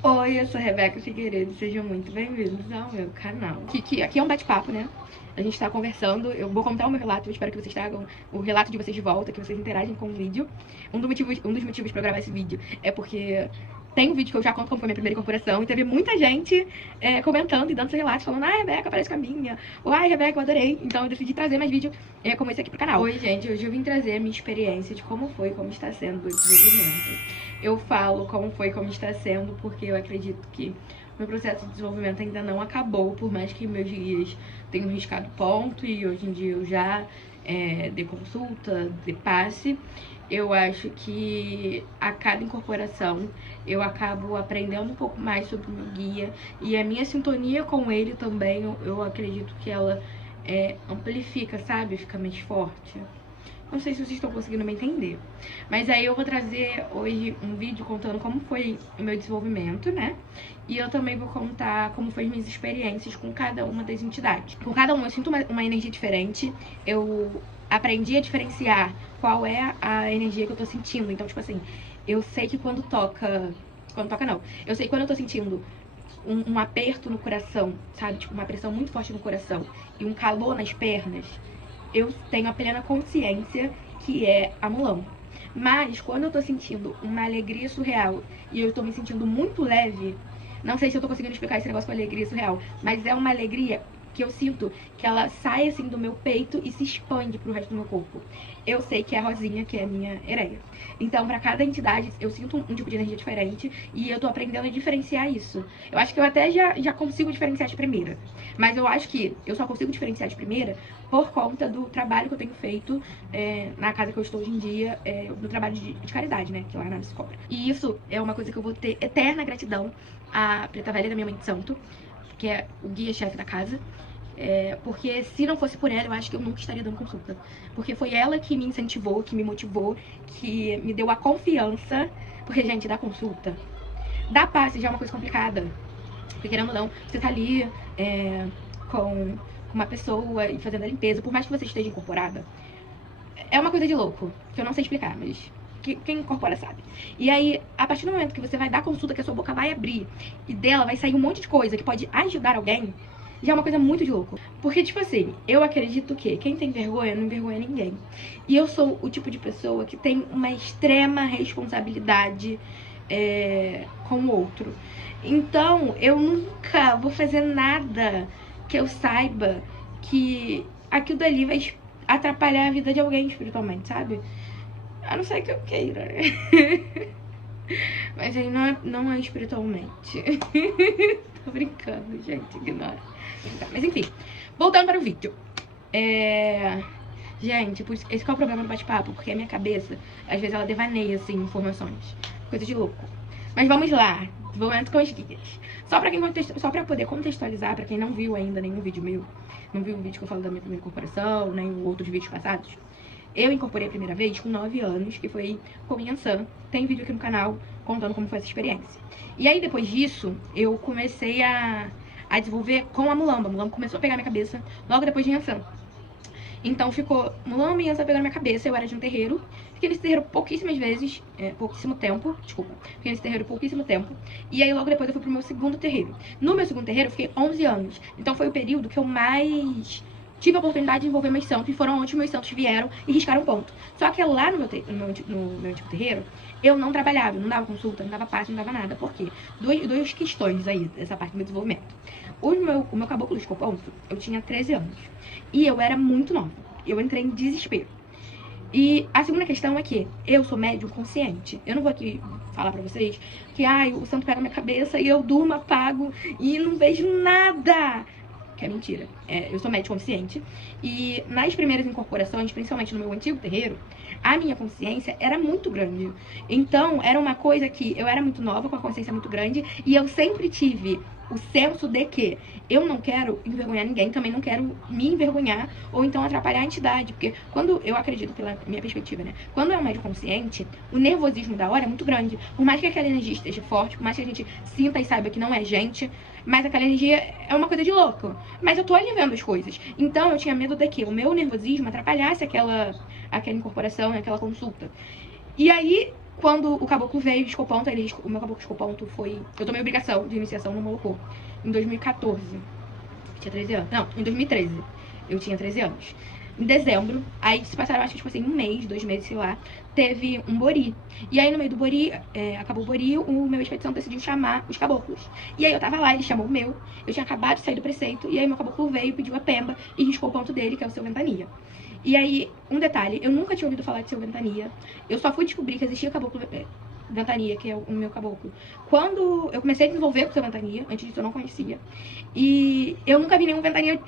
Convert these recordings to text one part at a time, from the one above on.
Oi, eu sou a Rebeca Figueiredo, sejam muito bem-vindos ao meu canal. Aqui é um bate-papo, né? A gente tá conversando, eu vou contar o meu relato, eu espero que vocês tragam o relato de vocês de volta, que vocês interagem com o vídeo. Um dos motivos pra eu gravar esse vídeo é porque tem um vídeo que eu já conto como foi minha primeira incorporação e teve muita gente comentando e dando seus relatos, falando: ai, Rebeca, parece com a minha, ou ai, Rebeca, eu adorei. Então eu decidi trazer mais vídeo como esse aqui pro canal. Oi, gente, hoje eu vim trazer a minha experiência de como foi, como está sendo o desenvolvimento. Eu falo como foi, como está sendo, porque eu acredito que meu processo de desenvolvimento ainda não acabou, por mais que meus guias tenham riscado ponto e hoje em dia eu já dei consulta, dei passe. Eu acho que a cada incorporação eu acabo aprendendo um pouco mais sobre o meu guia e a minha sintonia com ele também, eu acredito que ela amplifica, sabe? Fica mais forte. Não sei se vocês estão conseguindo me entender. Mas aí eu vou trazer hoje um vídeo contando como foi o meu desenvolvimento, né? E eu também vou contar como foi as minhas experiências com cada uma das entidades. Com cada uma eu sinto uma energia diferente. Eu aprendi a diferenciar qual é a energia que eu tô sentindo. Então, tipo assim, eu sei que quando toca... Quando toca, não. Eu sei que quando eu tô sentindo um aperto no coração, sabe? Tipo, uma pressão muito forte no coração e um calor nas pernas, eu tenho a plena consciência que é a Mulan. Mas quando eu tô sentindo uma alegria surreal e eu tô me sentindo muito leve, não sei se eu tô conseguindo explicar esse negócio com alegria surreal, mas é uma alegria que eu sinto que ela sai assim do meu peito e se expande pro resto do meu corpo. Eu sei que é a Rosinha, que é a minha Ereia. Então, pra cada entidade, eu sinto um tipo de energia diferente e eu tô aprendendo a diferenciar isso. Eu acho que eu até já consigo diferenciar de primeira. Mas eu acho que eu só consigo diferenciar de primeira por conta do trabalho que eu tenho feito na casa que eu estou hoje em dia, do trabalho de caridade, né? Que lá na se cobra. E isso é uma coisa que eu vou ter eterna gratidão à Preta Velha da minha mãe de santo, que é o guia-chefe da casa. Porque se não fosse por ela, eu acho que eu nunca estaria dando consulta. Porque foi ela que me incentivou, que me motivou, que me deu a confiança. Porque, gente, dar consulta, dar passe já é uma coisa complicada. Porque, querendo ou não, você tá ali com uma pessoa e fazendo a limpeza, por mais que você esteja incorporada, é uma coisa de louco, que eu não sei explicar, mas quem incorpora sabe. E aí, a partir do momento que você vai dar consulta, que a sua boca vai abrir e dela vai sair um monte de coisa que pode ajudar alguém, já é uma coisa muito de louco. Porque, tipo assim, eu acredito que quem tem vergonha não envergonha ninguém. E eu sou o tipo de pessoa que tem uma extrema responsabilidade com o outro. Então, eu nunca vou fazer nada que eu saiba que aquilo dali vai atrapalhar a vida de alguém espiritualmente, sabe? A não ser que eu queira, né? Mas aí não é espiritualmente. Tô brincando, gente, ignora. Mas enfim, voltando para o vídeo. Gente, esse que é o problema do bate-papo, porque a minha cabeça, às vezes, ela devaneia, assim, informações. Coisa de louco. Mas vamos lá, vamos com as guias. Só pra poder contextualizar, pra quem não viu ainda nenhum vídeo meu, não viu o vídeo que eu falo da minha primeira incorporação, nem outros vídeos passados, eu incorporei a primeira vez com 9 anos, que foi com minha Ansã. Tem vídeo aqui no canal contando como foi essa experiência. E aí, depois disso, eu comecei a desenvolver com a Mulamba. A Mulamba começou a pegar minha cabeça logo depois de Ansã. Então ficou Mulamba e Ansã pegando minha cabeça. Eu era de um terreiro. Fiquei nesse terreiro pouquíssimas vezes, pouquíssimo tempo, desculpa. Fiquei nesse terreiro pouquíssimo tempo. E aí logo depois eu fui pro meu segundo terreiro. No meu segundo terreiro eu fiquei 11 anos. Então foi o período que eu mais tive a oportunidade de envolver meus santos, e foram onde meus santos vieram e riscaram ponto. Só que lá no meu antigo terreiro, eu não trabalhava, eu não dava consulta, não dava passe, não dava nada. Por quê? Duas questões aí, dessa parte do meu desenvolvimento. O meu caboclo riscou ponto, eu tinha 13 anos. E eu era muito nova. Eu entrei em desespero. E a segunda questão é que eu sou médium consciente. Eu não vou aqui falar pra vocês que o santo pega na minha cabeça e eu durmo, apago e não vejo nada. Que é mentira. Eu sou médium consciente. E nas primeiras incorporações, principalmente no meu antigo terreiro, a minha consciência era muito grande. Então, era uma coisa que eu era muito nova, com a consciência muito grande, e eu sempre tive o senso de que eu não quero envergonhar ninguém, também não quero me envergonhar ou então atrapalhar a entidade, porque quando eu acredito, pela minha perspectiva, né, quando é um médium consciente, o nervosismo da hora é muito grande, por mais que aquela energia esteja forte, por mais que a gente sinta e saiba que não é gente, mas aquela energia é uma coisa de louco, mas eu tô ali vendo as coisas, então eu tinha medo de que o meu nervosismo atrapalhasse aquela incorporação, aquela consulta. E aí Quando o caboclo veio, riscou ponto, o meu caboclo riscou ponto foi... Eu tomei obrigação de iniciação no Molocô em 2014. Eu tinha 13 anos. Não, em 2013. Eu tinha 13 anos. Em dezembro, aí se passaram, acho que tipo assim, 1 mês, 2 meses, sei lá, teve um bori. E aí no meio do bori, acabou o bori, o meu expedição decidiu chamar os caboclos. E aí eu tava lá, ele chamou o meu, eu tinha acabado de sair do preceito, e aí meu caboclo veio, pediu a pemba e riscou o ponto dele, que é o seu Ventania. E aí, um detalhe, eu nunca tinha ouvido falar de seu Ventania, eu só fui descobrir que existia caboclo Ventania, que é o meu caboclo, quando eu comecei a desenvolver com o seu Ventania, antes disso eu não conhecia, e eu nunca vi nenhum Ventania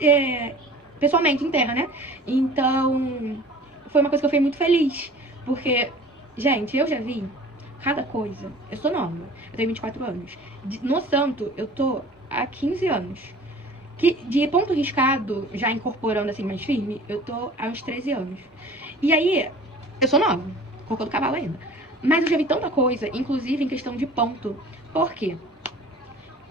pessoalmente, em terra, né? Então, foi uma coisa que eu fiquei muito feliz, porque, gente, eu já vi cada coisa. Eu sou nova, eu tenho 24 anos. No Santo, eu tô há 15 anos. De ponto riscado, já incorporando assim mais firme, eu tô há uns 13 anos. E aí, eu sou nova, cocô do cavalo ainda. Mas eu já vi tanta coisa, inclusive em questão de ponto. Por quê?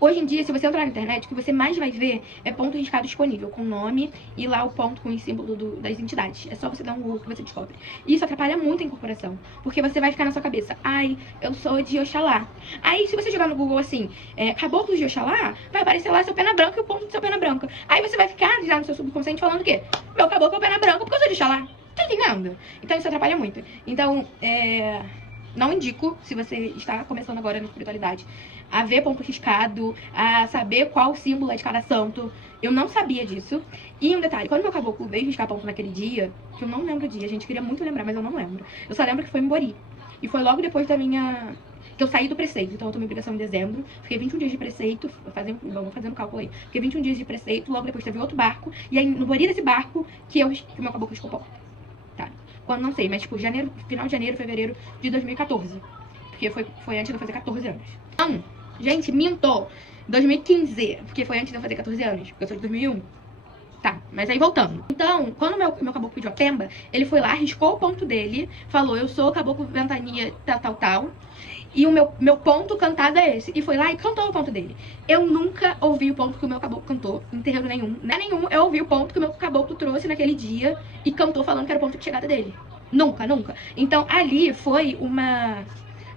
Hoje em dia, se você entrar na internet, o que você mais vai ver é ponto riscado disponível, com nome e lá o ponto com o símbolo das entidades. É só você dar um Google que você descobre. E isso atrapalha muito a incorporação, porque você vai ficar na sua cabeça, ai, eu sou de Oxalá. Aí, se você jogar no Google assim, caboclos de Oxalá, vai aparecer lá seu pena branca e o ponto do seu pena branca. Aí você vai ficar já no seu subconsciente falando o quê? Meu caboclo é o pena branca porque eu sou de Oxalá. Tá entendendo? Então isso atrapalha muito. Então, não indico, se você está começando agora na espiritualidade, a ver ponto riscado, a saber qual símbolo é de cada santo. Eu não sabia disso. E um detalhe, quando meu caboclo veio riscar ponto naquele dia, que eu não lembro o dia, a gente queria muito lembrar, mas eu não lembro. Eu só lembro que foi em Bori. E foi logo depois da minha... que eu saí do preceito. Então eu tomei obrigação em dezembro, fiquei 21 dias de preceito, vamos fazendo cálculo aí. Fiquei 21 dias de preceito, logo depois teve outro barco, e aí no Bori desse barco que o meu caboclo riscou ponto. Tá? Quando não sei, mas tipo, final de janeiro, fevereiro de 2014. Porque foi antes de eu fazer 14 anos. Não, gente, minto. 2015, porque foi antes de eu fazer 14 anos, porque eu sou de 2001. Tá, mas aí voltando. Então, quando meu caboclo pediu a pemba, ele foi lá, riscou o ponto dele, falou, eu sou o caboclo Ventania tal. E o meu ponto cantado é esse. E foi lá e cantou o ponto dele. Eu nunca ouvi o ponto que o meu caboclo cantou, em terreiro nenhum. Nenhum eu ouvi o ponto que o meu caboclo trouxe naquele dia e cantou falando que era o ponto de chegada dele. Nunca. Então ali foi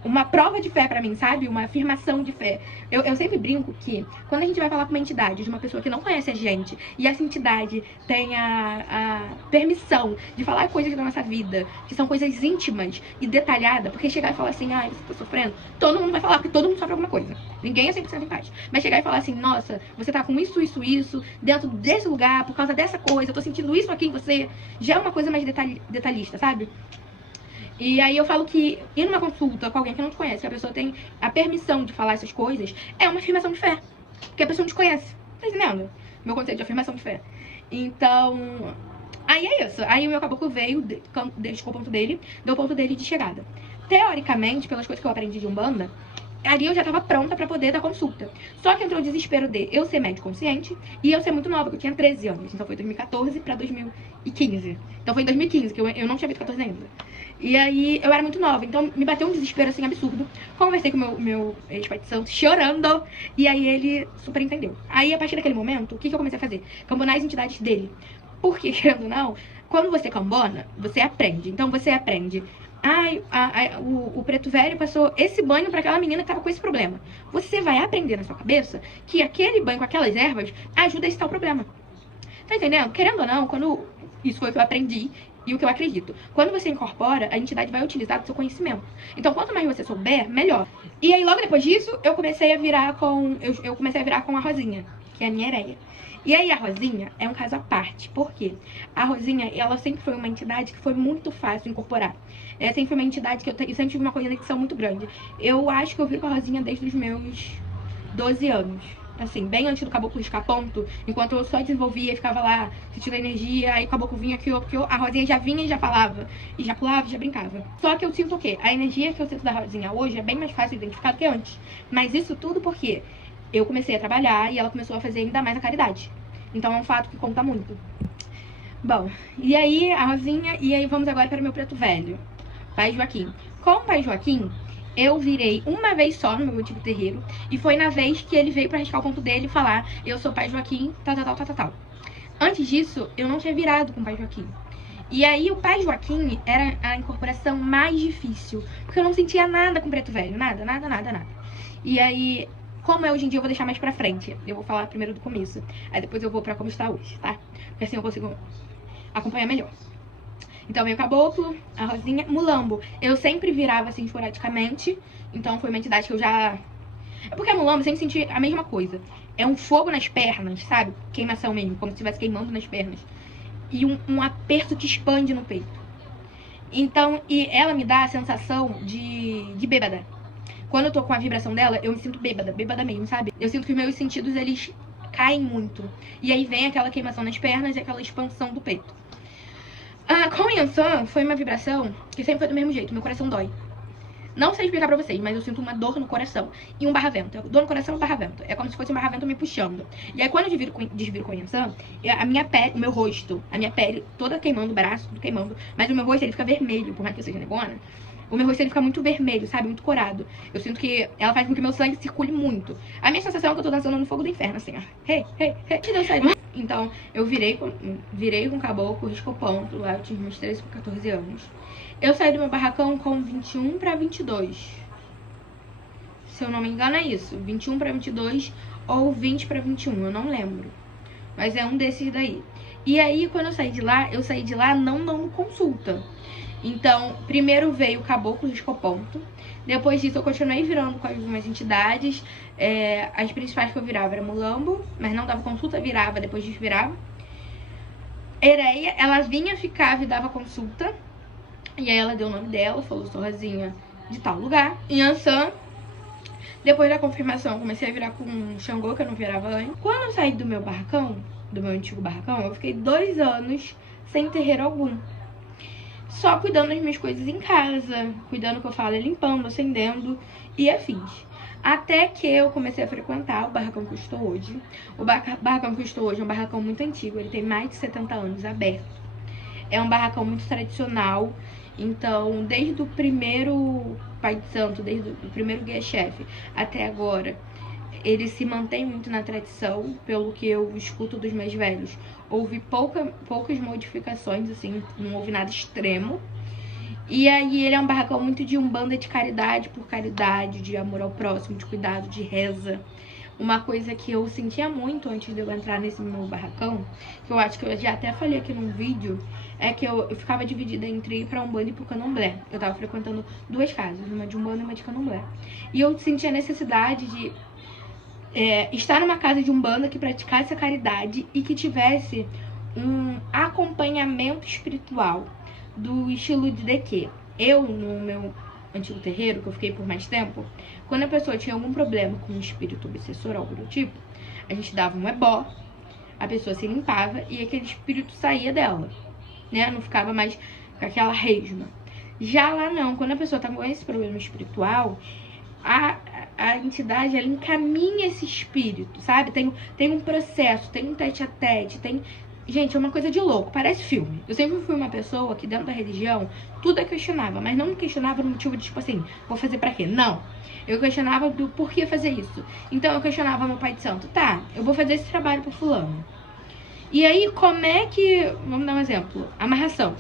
uma prova de fé pra mim, sabe? Uma afirmação de fé. Eu sempre brinco que quando a gente vai falar com uma entidade, de uma pessoa que não conhece a gente, e essa entidade tem a permissão de falar coisas da nossa vida, que são coisas íntimas e detalhadas, porque chegar e falar assim, ai, você tá sofrendo, todo mundo vai falar, porque todo mundo sofre alguma coisa. Ninguém é 100% em paz. Mas chegar e falar assim, nossa, você tá com isso, dentro desse lugar, por causa dessa coisa, eu tô sentindo isso aqui em você, já é uma coisa mais detalhista, sabe? E aí eu falo que ir numa consulta com alguém que não te conhece, que a pessoa tem a permissão de falar essas coisas, é uma afirmação de fé. Porque a pessoa não te conhece. Tá entendendo? Meu conceito de afirmação de fé. Então, aí é isso. Aí o meu caboclo veio, deixou o ponto dele, deu o ponto dele de chegada. Teoricamente, pelas coisas que eu aprendi de Umbanda, ali eu já tava pronta pra poder dar consulta. Só que entrou o desespero de eu ser médico consciente e eu ser muito nova, porque eu tinha 13 anos. Então foi 2014 pra 2015. Então foi em 2015, que eu não tinha feito 14 ainda. E aí eu era muito nova, então me bateu um desespero assim absurdo. Conversei com o meu ex-pai chorando, e aí ele super entendeu. Aí a partir daquele momento, o que eu comecei a fazer? Cambonar as entidades dele. Porque, querendo ou não, quando você cambona, você aprende. Então você aprende. O preto velho passou esse banho pra aquela menina que tava com esse problema. Você vai aprender na sua cabeça que aquele banho com aquelas ervas ajuda a esse tal problema. Tá entendendo? Querendo ou não, isso foi o que eu aprendi e o que eu acredito. Quando você incorpora, a entidade vai utilizar o seu conhecimento. Então, quanto mais você souber, melhor. E aí, logo depois disso, eu comecei a virar com a Rosinha, que é a minha hereia. E aí, a Rosinha é um caso à parte. Por quê? A Rosinha, ela sempre foi uma entidade que foi muito fácil incorporar. Ela sempre foi uma entidade que eu sempre tive uma conexão muito grande. Eu acho que eu vi com a Rosinha desde os meus 12 anos. Assim, bem antes do caboclo riscar ponto, enquanto eu só desenvolvia e ficava lá sentindo a energia, aí o caboclo vinha aqui, a Rosinha já vinha e já falava, e já pulava e já brincava. Só que eu sinto o quê? A energia que eu sinto da Rosinha hoje é bem mais fácil de identificar do que antes. Mas isso tudo porque eu comecei a trabalhar e ela começou a fazer ainda mais a caridade. Então é um fato que conta muito. Bom, e aí a Rosinha, e aí vamos agora para o meu preto velho, Pai Joaquim. Com o Pai Joaquim, eu virei uma vez só no meu antigo terreiro. E foi na vez que ele veio pra riscar o ponto dele e falar, eu sou Pai Joaquim, tal. Antes disso, eu não tinha virado com o Pai Joaquim. E aí o pai Joaquim era a incorporação mais difícil, porque eu não sentia nada com preto velho, nada. E aí, como é hoje em dia, eu vou deixar mais pra frente. Eu vou falar primeiro do começo, aí depois eu vou pra como está hoje, tá? Porque assim eu consigo acompanhar melhor. Então veio o caboclo, a Rosinha, mulambo. Eu sempre virava assim esporadicamente, então foi uma entidade que eu já... É porque a mulambo eu sempre senti a mesma coisa. É um fogo nas pernas, sabe? Queimação mesmo, como se estivesse queimando nas pernas. E um aperto que expande no peito. Então, e ela me dá a sensação de bêbada. Quando eu tô com a vibração dela, eu me sinto bêbada mesmo, sabe? Eu sinto que os meus sentidos, eles caem muito. E aí vem aquela queimação nas pernas e aquela expansão do peito. Com o Yansan, foi uma vibração que sempre foi do mesmo jeito, meu coração dói. Não sei explicar pra vocês, mas eu sinto uma dor no coração e um barra-vento. Dor no coração e um barra-vento. É como se fosse um barra-vento me puxando. E aí quando eu desviro com o Yansan, a minha pele, o meu rosto, a minha pele toda queimando, o braço tudo queimando, mas o meu rosto ele fica vermelho, por mais que eu seja negona. O meu rosto ele fica muito vermelho, sabe? Muito corado. Eu sinto que ela faz com que meu sangue circule muito. A minha sensação é que eu tô dançando no fogo do inferno, assim, ó. Hey. Que Deus saiba. Então, eu virei com o caboclo, riscoponto, lá eu tinha uns 13 para 14 anos. Eu saí do meu barracão com 21 para 22. Se eu não me engano é isso. 21 para 22 ou 20 para 21, eu não lembro. Mas é um desses daí. E aí, quando eu saí de lá não dando consulta. Então, primeiro veio o caboclo riscoponto. Depois disso, eu continuei virando com algumas entidades. As principais que eu virava era mulambo, mas não dava consulta, virava, depois desvirava. Ereia, ela vinha, ficava e dava consulta. E aí ela deu o nome dela, falou, sou Rosinha de tal lugar. Yansan, depois da confirmação, comecei a virar com Xangô, que eu não virava antes. Quando eu saí do meu barracão, do meu antigo barracão, eu fiquei 2 anos sem terreiro algum. Só cuidando das minhas coisas em casa, cuidando que eu falo, limpando, acendendo e afins. Até que eu comecei a frequentar o barracão que eu estou hoje. O barracão que eu estou hoje é um barracão muito antigo, ele tem mais de 70 anos aberto. É um barracão muito tradicional, então desde o primeiro pai de santo, desde o primeiro guia-chefe até agora, ele se mantém muito na tradição, pelo que eu escuto dos mais velhos. Houve poucas modificações, assim, não houve nada extremo. E aí ele é um barracão muito de umbanda, de caridade por caridade, de amor ao próximo, de cuidado, de reza. Uma coisa que eu sentia muito antes de eu entrar nesse meu barracão, que eu acho que eu já até falei aqui num vídeo, é que eu ficava dividida entre ir pra umbanda e pro candomblé. Eu tava frequentando 2 casas, uma de umbanda e uma de candomblé. E eu sentia a necessidade de estar numa casa de umbanda que praticasse a caridade e que tivesse um acompanhamento espiritual do estilo de que eu, no meu antigo terreiro, que eu fiquei por mais tempo, quando a pessoa tinha algum problema com um espírito obsessor, algo do tipo, a gente dava um ebó, a pessoa se limpava e aquele espírito saía dela, né? Não ficava mais com aquela resma. Já lá não, quando a pessoa tá com esse problema espiritual, a entidade, ela encaminha esse espírito, sabe? Tem um processo, tem um tete-a-tete, tem... Gente, é uma coisa de louco, parece filme. Eu sempre fui uma pessoa que dentro da religião, tudo eu questionava, mas não me questionava no motivo de, tipo assim, vou fazer pra quê? Não. Eu questionava do porquê fazer isso. Então eu questionava meu pai de santo, tá, eu vou fazer esse trabalho pro fulano. E aí, como é que... Vamos dar um exemplo. Amarração.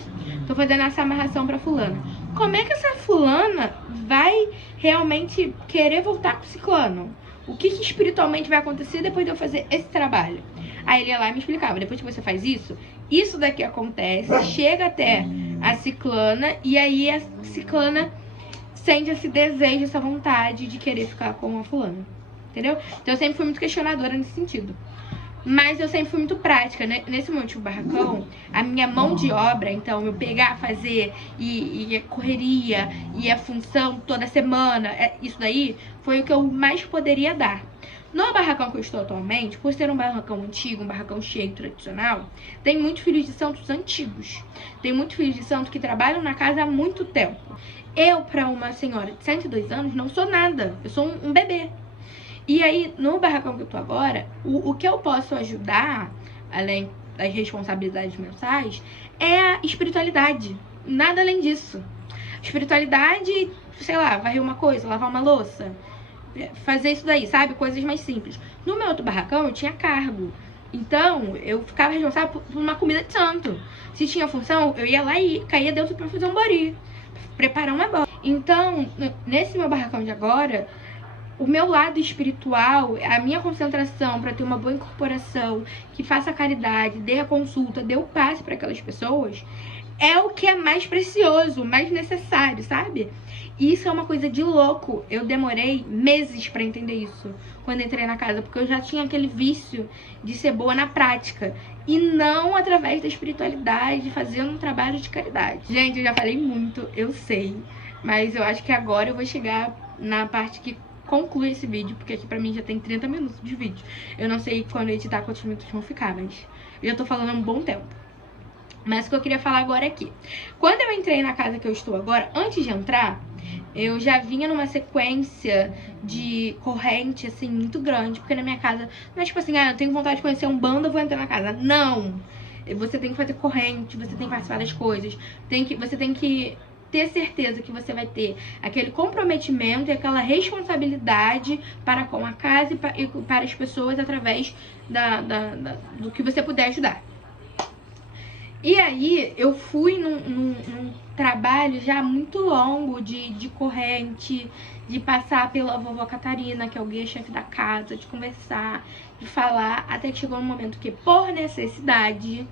Tô fazendo essa amarração pra fulana. Como é que essa fulana vai realmente querer voltar com o ciclano? O que espiritualmente vai acontecer depois de eu fazer esse trabalho? Aí ele ia lá e me explicava. Depois que você faz isso, isso daqui acontece, chega até a ciclana, e aí a ciclana sente esse desejo, essa vontade de querer ficar com a fulana. Entendeu? Então eu sempre fui muito questionadora nesse sentido. Mas eu sempre fui muito prática, né? Nesse meu antigo barracão, a minha mão de obra, então, eu pegar, fazer, e a correria, e a função toda semana, isso daí foi o que eu mais poderia dar. No barracão que eu estou atualmente, por ser um barracão antigo, um barracão cheio, tradicional, tem muitos filhos de santos antigos. Tem muitos filhos de santo que trabalham na casa há muito tempo. Eu, pra uma senhora de 102 anos, não sou nada. Eu sou um bebê. E aí, no barracão que eu tô agora, o que eu posso ajudar, além das responsabilidades mensais, é a espiritualidade. Nada além disso. Espiritualidade, sei lá, varrer uma coisa, lavar uma louça, fazer isso daí, sabe? Coisas mais simples. No meu outro barracão, eu tinha cargo. Então, eu ficava responsável por uma comida de santo. Se tinha função, eu ia lá e caía dentro pra fazer um bori, preparar uma bola. Então, nesse meu barracão de agora, o meu lado espiritual, a minha concentração para ter uma boa incorporação, que faça caridade, dê a consulta, dê o passe para aquelas pessoas, é o que é mais precioso, mais necessário, sabe? E isso é uma coisa de louco. Eu demorei meses pra entender isso quando entrei na casa, porque eu já tinha aquele vício de ser boa na prática e não através da espiritualidade, fazendo um trabalho de caridade. Gente, eu já falei muito, eu sei, mas eu acho que agora eu vou chegar na parte que conclui esse vídeo, porque aqui pra mim já tem 30 minutos de vídeo. Eu não sei quando eu editar quantos minutos vão ficar, mas eu já tô falando há um bom tempo. Mas o que eu queria falar agora é que, quando eu entrei na casa que eu estou agora, antes de entrar, eu já vinha numa sequência de corrente, assim, muito grande. Porque na minha casa, não é tipo assim, eu tenho vontade de conhecer um bando, eu vou entrar na casa. Não! Você tem que fazer corrente, você tem que participar das coisas. Você tem que ter certeza que você vai ter aquele comprometimento e aquela responsabilidade para com a casa e para as pessoas através do que você puder ajudar. E aí, eu fui num trabalho já muito longo de corrente, de passar pela vovó Catarina, que é o guia-chefe da casa, de conversar, de falar, até que chegou um momento que, por necessidade,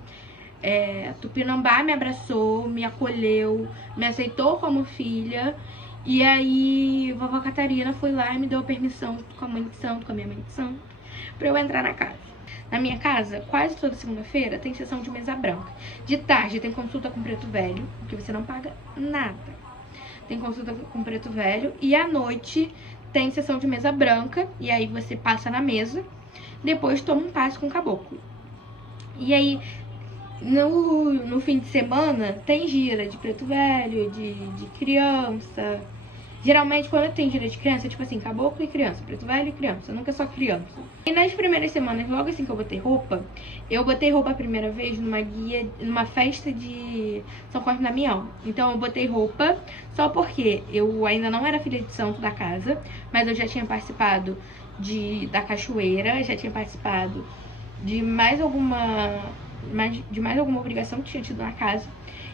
Tupinambá me abraçou, me acolheu, me aceitou como filha. E aí, vovó Catarina foi lá e me deu a permissão com a mãe de santo, com a minha mãe de santo, pra eu entrar na casa. Na minha casa, quase toda segunda-feira, tem sessão de mesa branca. De tarde tem consulta com preto velho, que você não paga nada. Tem consulta com preto velho. E à noite tem sessão de mesa branca, e aí você passa na mesa. Depois toma um passe com caboclo. E aí, no fim de semana, tem gira de preto velho, de criança. Geralmente, quando tem gira de criança, é tipo assim, caboclo e criança, preto velho e criança, nunca só criança. E nas primeiras semanas, logo assim que eu botei roupa a primeira vez numa festa de São Cosme e Damião. Então eu botei roupa só porque eu ainda não era filha de santo da casa, mas eu já tinha participado da cachoeira, já tinha participado de mais alguma obrigação que tinha tido na casa.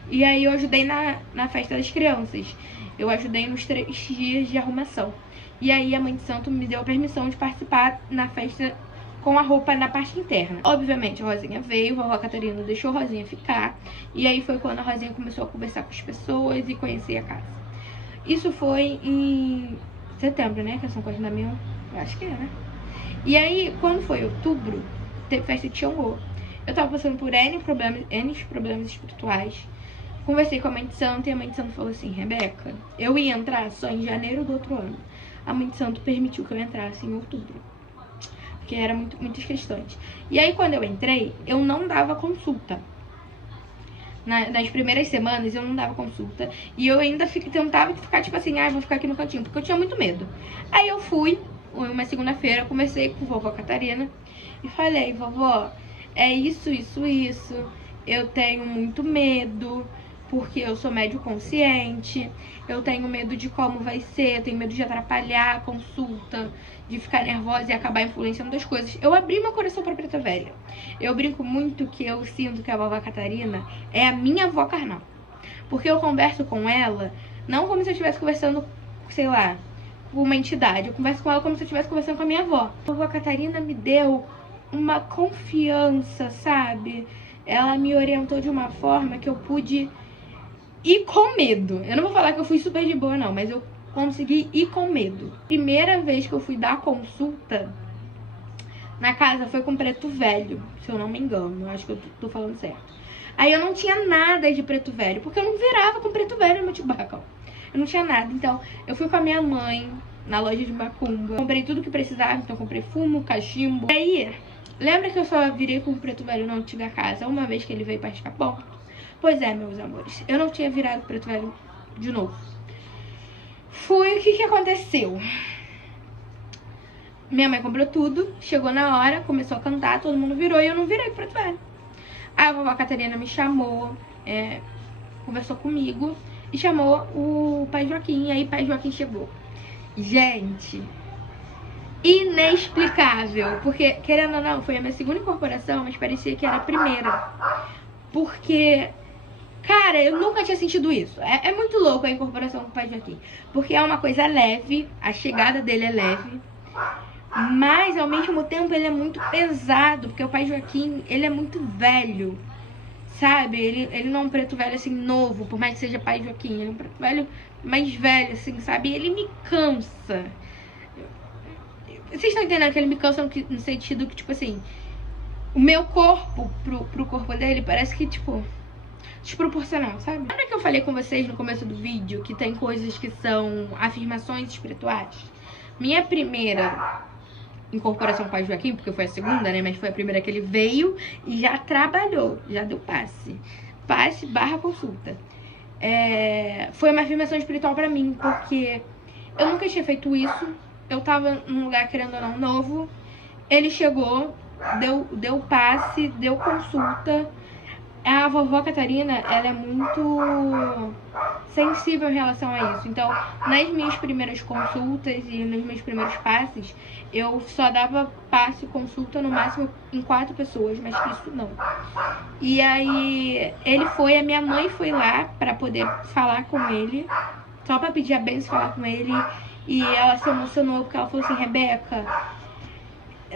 E aí eu ajudei na festa das crianças. Eu ajudei nos 3 dias de arrumação. E aí a mãe de santo me deu a permissão de participar na festa com a roupa na parte interna. Obviamente a Rosinha veio, a vovó Catarina deixou a Rosinha ficar. E aí foi quando a Rosinha começou a conversar com as pessoas e conhecer a casa. Isso foi em setembro, né? Que é São Cosme e Damião. Eu acho que é, né? E aí, quando foi outubro, teve festa de Xangô. Eu tava passando por N problemas espirituais. Conversei com a mãe de santo e a mãe de santo falou assim: Rebeca, eu ia entrar só em janeiro do outro ano. A mãe de santo permitiu que eu entrasse em outubro, porque era muitas questões. E aí quando eu entrei, eu não dava consulta. Nas primeiras semanas eu não dava consulta. E eu ainda tentava ficar tipo assim, vou ficar aqui no cantinho, porque eu tinha muito medo. Aí eu fui, uma segunda-feira, conversei com a vovó Catarina e falei: vovó, é isso. Eu tenho muito medo, porque eu sou médio consciente, eu tenho medo de como vai ser, eu tenho medo de atrapalhar a consulta, de ficar nervosa e acabar influenciando das coisas. Eu abri meu coração pra preta velha. Eu brinco muito que eu sinto que a vovó Catarina é a minha avó carnal. Porque eu converso com ela, não como se eu estivesse conversando, sei lá, com uma entidade. Eu converso com ela como se eu estivesse conversando com a minha avó. A vovó Catarina me deu uma confiança, sabe? Ela me orientou de uma forma que eu pude ir com medo. Eu não vou falar que eu fui super de boa, não, mas eu consegui ir com medo. Primeira vez que eu fui dar consulta na casa foi com preto velho, se eu não me engano. Eu acho que eu tô falando certo. Aí eu não tinha nada de preto velho, porque eu não virava com preto velho no meu barracão. Eu não tinha nada. Então, eu fui com a minha mãe na loja de macumba. Comprei tudo que precisava, então comprei fumo, cachimbo. E aí, lembra que eu só virei com o preto velho na antiga casa uma vez que ele veio pra escapar? Pois é, meus amores, eu não tinha virado preto velho de novo. O que aconteceu? Minha mãe comprou tudo, chegou na hora, começou a cantar, todo mundo virou e eu não virei preto velho. Aí a vovó Catarina me chamou, conversou comigo e chamou o pai Joaquim, e aí o pai Joaquim chegou. Gente, inexplicável. Porque, querendo ou não, foi a minha segunda incorporação, mas parecia que era a primeira. Porque, cara, eu nunca tinha sentido isso. É muito louco a incorporação com o pai Joaquim. Porque é uma coisa leve, a chegada dele é leve. Mas, ao mesmo tempo, ele é muito pesado. Porque o pai Joaquim, ele é muito velho. Sabe? Ele não é um preto velho, assim, novo. Por mais que seja pai Joaquim. Ele é um preto velho mais velho, assim, sabe? E ele me cansa. Vocês estão entendendo que ele me cansa no sentido que, tipo assim, o meu corpo pro corpo dele parece que, tipo, desproporcional, sabe? Lembra que eu falei com vocês no começo do vídeo que tem coisas que são afirmações espirituais? Minha primeira incorporação com o pai Joaquim, porque foi a segunda, né? Mas foi a primeira que ele veio e já trabalhou, já deu passe. Passe/consulta. Foi uma afirmação espiritual pra mim, porque eu nunca tinha feito isso. Eu tava num lugar, querendo ou não, novo. Ele chegou, deu passe, deu consulta. A vovó Catarina, ela é muito sensível em relação a isso. Então, nas minhas primeiras consultas e nos meus primeiros passes, eu só dava passe e consulta no máximo em 4 pessoas, mas isso não. E aí, a minha mãe foi lá pra poder falar com ele, só pra pedir a benção, falar com ele. E ela se emocionou porque ela falou assim: Rebeca,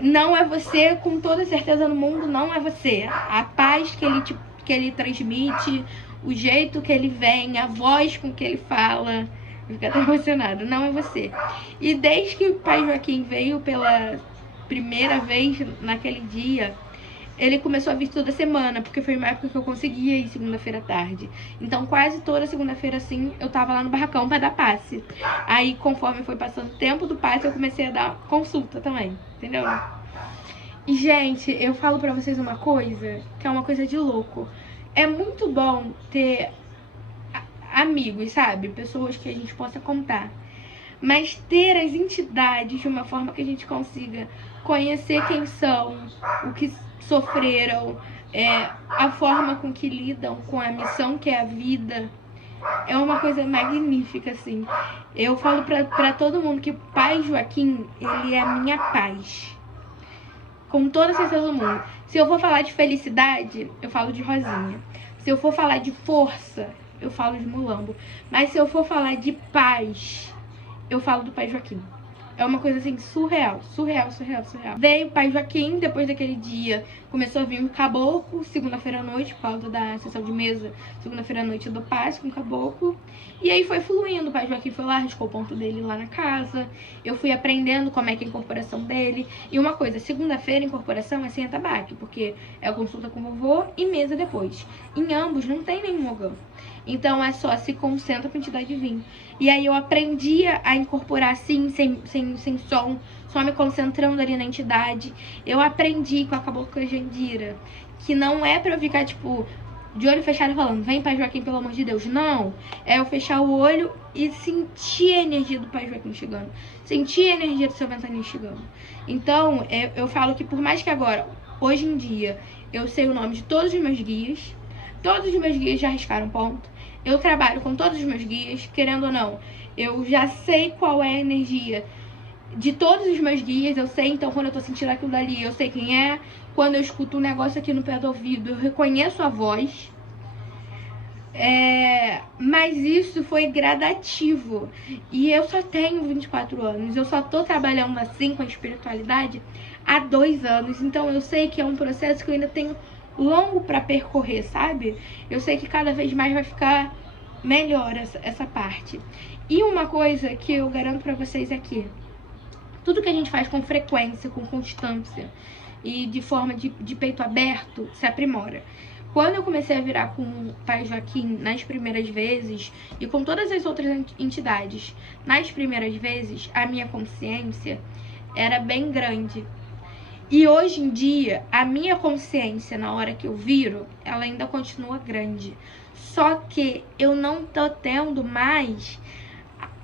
não é você, com toda certeza no mundo, não é você. A paz que ele transmite, o jeito que ele vem, a voz com que ele fala, eu fico até emocionada, não é você. E desde que o pai Joaquim veio pela primeira vez naquele dia, ele começou a vir toda semana, porque foi uma época que eu conseguia ir segunda-feira à tarde. Então quase toda segunda-feira, assim, eu tava lá no barracão pra dar passe. Aí, conforme foi passando o tempo do passe, eu comecei a dar consulta também, entendeu? E, gente, eu falo pra vocês uma coisa, que é uma coisa de louco. É muito bom ter amigos, sabe? Pessoas que a gente possa contar. Mas ter as entidades de uma forma que a gente consiga conhecer quem são, o que sofreram, a forma com que lidam com a missão que é a vida, é uma coisa magnífica, assim. Eu falo pra todo mundo que o pai Joaquim, ele é a minha paz. Com toda certeza do mundo. Se eu for falar de felicidade, eu falo de Rosinha. Se eu for falar de força, eu falo de Mulambo. Mas se eu for falar de paz, eu falo do pai Joaquim. É uma coisa assim, surreal. Veio o pai Joaquim, depois daquele dia, começou a vir o caboclo, segunda-feira à noite, por causa da sessão de mesa, segunda-feira à noite eu dou paz com o caboclo. E aí foi fluindo, o pai Joaquim foi lá, riscou o ponto dele lá na casa. Eu fui aprendendo como é que é a incorporação dele. E uma coisa, segunda-feira a incorporação é sem atabaque, porque é a consulta com o vovô e mesa depois. Em ambos não tem nenhum ogã. Então é só se concentra a quantidade de vinho. E aí eu aprendia a incorporar assim, sem som, só me concentrando ali na entidade. Eu aprendi com a Cabocla Jandira que não é pra eu ficar, tipo, de olho fechado falando, vem pai Joaquim, pelo amor de Deus. Não, é eu fechar o olho e sentir a energia do pai Joaquim chegando. Sentir a energia do seu Ventania chegando. Então, eu falo que por mais que agora, hoje em dia, eu sei o nome de todos os meus guias. Todos os meus guias já riscaram ponto. Eu trabalho com todos os meus guias, querendo ou não. Eu já sei qual é a energia de todos os meus guias. Eu sei, então, quando eu tô sentindo aquilo dali, eu sei quem é. Quando eu escuto um negócio aqui no pé do ouvido, eu reconheço a voz. Mas isso foi gradativo. E eu só tenho 24 anos. Eu só tô trabalhando assim com a espiritualidade há 2 anos. Então eu sei que é um processo que eu ainda tenho longo pra percorrer, sabe? Eu sei que cada vez mais vai ficar melhor essa parte. E uma coisa que eu garanto pra vocês aqui: tudo que a gente faz com frequência, com constância e de forma de peito aberto, se aprimora. Quando eu comecei a virar com o pai Joaquim nas primeiras vezes, e com todas as outras entidades nas primeiras vezes, a minha consciência era bem grande. E hoje em dia, a minha consciência, na hora que eu viro, ela ainda continua grande. Só que eu não tô tendo mais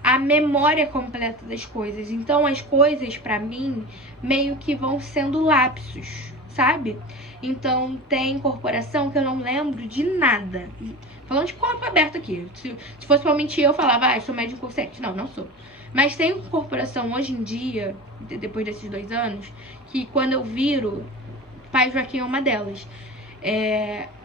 a memória completa das coisas. Então as coisas, pra mim, meio que vão sendo lapsos, sabe? Então tem incorporação que eu não lembro de nada. Falando de corpo aberto aqui. Se fosse pra mentir, eu falava, eu sou médium consciente. Não, não sou. Mas tem incorporação hoje em dia, depois desses 2 anos, que quando eu viro, Pai Joaquim é uma delas.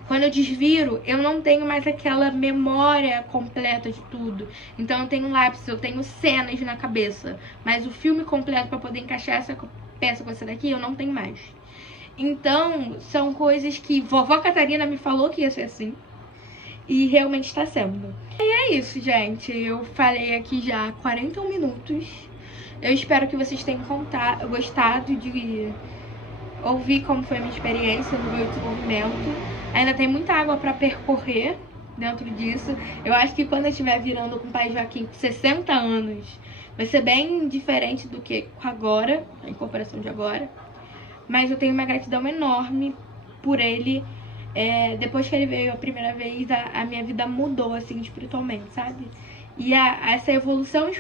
Quando eu desviro, eu não tenho mais aquela memória completa de tudo. Então eu tenho lápis, eu tenho cenas na cabeça. Mas o filme completo pra poder encaixar essa peça com essa daqui, eu não tenho mais. Então, são coisas que vovó Catarina me falou que ia ser assim. E realmente está sendo. E é isso, gente. Eu falei aqui já há 41 minutos. Eu espero que vocês tenham gostado de ouvir como foi a minha experiência no meu desenvolvimento. Ainda tem muita água para percorrer dentro disso. Eu acho que quando eu estiver virando com o Pai Joaquim com 60 anos, vai ser bem diferente do que agora, a incorporação de agora. Mas eu tenho uma gratidão enorme por ele. Depois que ele veio a primeira vez, a minha vida mudou, assim, espiritualmente, sabe? E essa evolução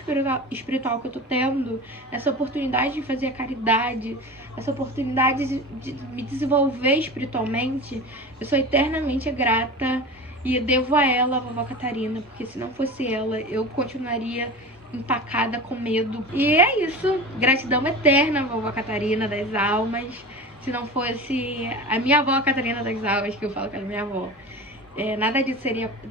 espiritual que eu tô tendo, essa oportunidade de fazer a caridade, essa oportunidade de me desenvolver espiritualmente, eu sou eternamente grata e devo a ela, a vovó Catarina, porque se não fosse ela, eu continuaria empacada com medo. E é isso, gratidão eterna, vovó Catarina das almas. Se não fosse a minha avó Catarina das almas, que eu falo que era minha avó, nada disso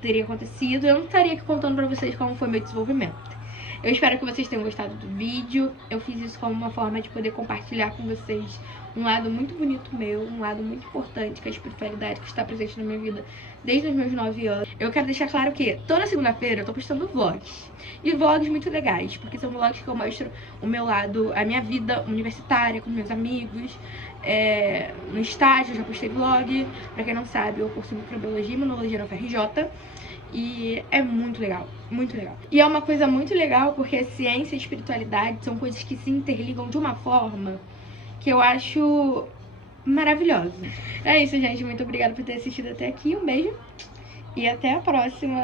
teria acontecido. Eu não estaria aqui contando pra vocês como foi meu desenvolvimento. Eu espero que vocês tenham gostado do vídeo. Eu fiz isso como uma forma de poder compartilhar com vocês um lado muito bonito meu, um lado muito importante, que é a espiritualidade que está presente na minha vida desde os meus 9 anos. Eu quero deixar claro que toda segunda-feira eu tô postando vlogs. E vlogs muito legais, porque são vlogs que eu mostro o meu lado, a minha vida universitária com meus amigos. No estágio eu já postei vlog. Pra quem não sabe, eu curso microbiologia e imunologia na UFRJ. E é muito legal, muito legal. E é uma coisa muito legal porque ciência e espiritualidade são coisas que se interligam de uma forma que eu acho maravilhosa. É isso, gente. Muito obrigada por ter assistido até aqui. Um beijo e até a próxima.